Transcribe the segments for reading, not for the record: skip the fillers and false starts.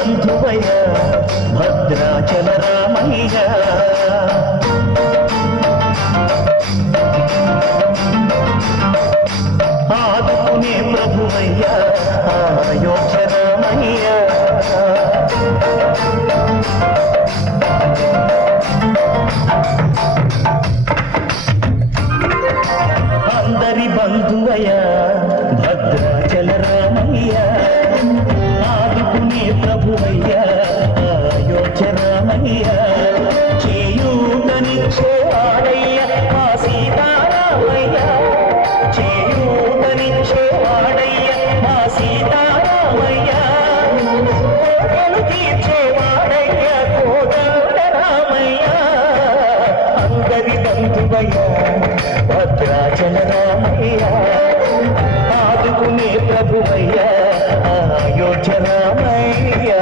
బంధువయ్య భద్రాచల రామయ్య ఆదుకునే ప్రభువయ్య అయోధ్య రామయ్య అందరి బంధువయ్య భద్రాచల రామయ్య ఆదుకునే ప్రభువయ్య అయోధ్య రామయ్య చేయూతనిచ్చేవాడయ్య మా సీతారామయ్య చేయూతనిచ్చేవాడయ్య మా సీతారామయ్య కోటలు తీర్చేవాడయ్య కోదండ రామయ్య అందరి బంధువయ్య భద్రాచల రామయ్య ఆదుకునే ప్రభువయ్య అయోధ్య రామయ్య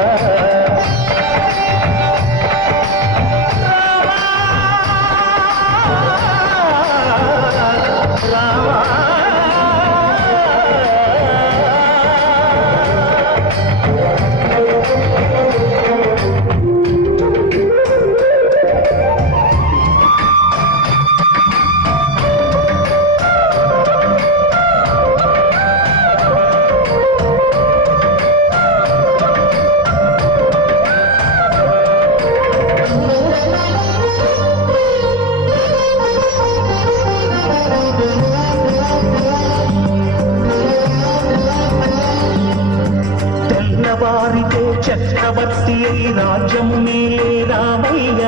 వారితో చక్రవర్తి అయి రాజ్యము మేలే రామయ్య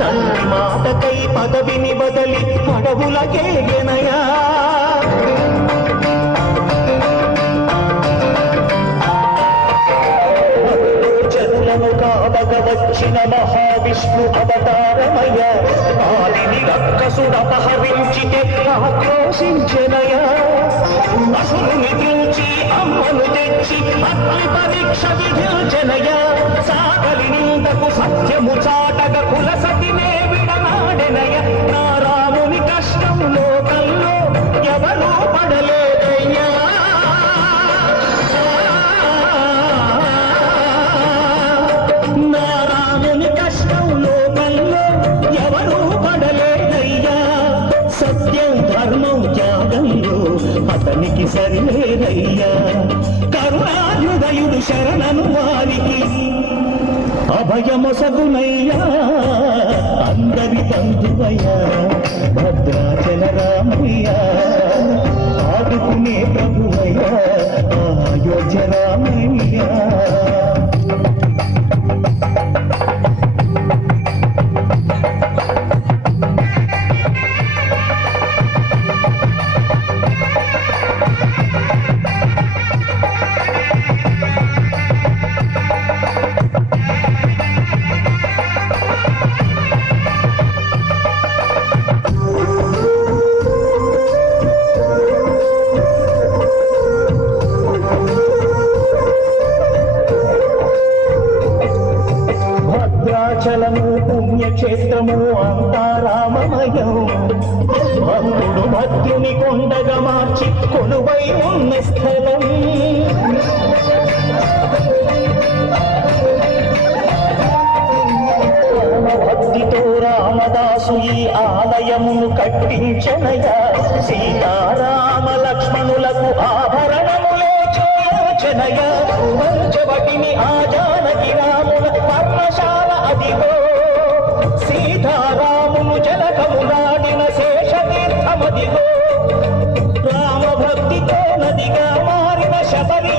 తండ్రి మాటకై పదవిని బదలి పడవులకేగెనయా జనులను కావగ వచ్చిన మహావిష్ణు అవతారమయ్య ఆదిని రక్కసుడపహరించితే ఆక్రోశించెనయా అసురుని చూచి అమ్మను తెచ్చి అగ్ని పరీక్ష విధించెనయ సాగలి నిందకు సత్యము చాటగ కుల సతినే విడనాడెనయ నా రాముని కష్టం లోకంలో ఎవరూ పడలేదయ్యా నా రాముని కష్టం లోకంలో ఎవరూ పడలేదయ్యా సత్యం ధర్మం త్యాగంలో అతనికి సరిలేదయ్యా కరుణాహృదయుడు శరణను వారికి అభయమొసగునయ్యా అందరి బంధువయ్య భద్రాచల రామయ్య ఆదుకునే ప్రభువయ్య అయోధ్య రామయ్య భద్రాచలము పుణ్యక్షేత్రము అంతా రామమయం భక్తుడు భద్రుని కొండగా మార్చి కొలువై ఉన్న స్థలం భక్తితో రామదాసు ఈ ఆలయమును కట్టించనయ సీతారామ లక్ష్మణులకు ఆభరణములో చూచనయ పంచవటిని ఆ జానకి రాముల పర్ణశాల అదిగో సీతారాములు జలకములాడిన శేషతీర్థమదిగో రామభక్తితో నదిగా మారిన శబరి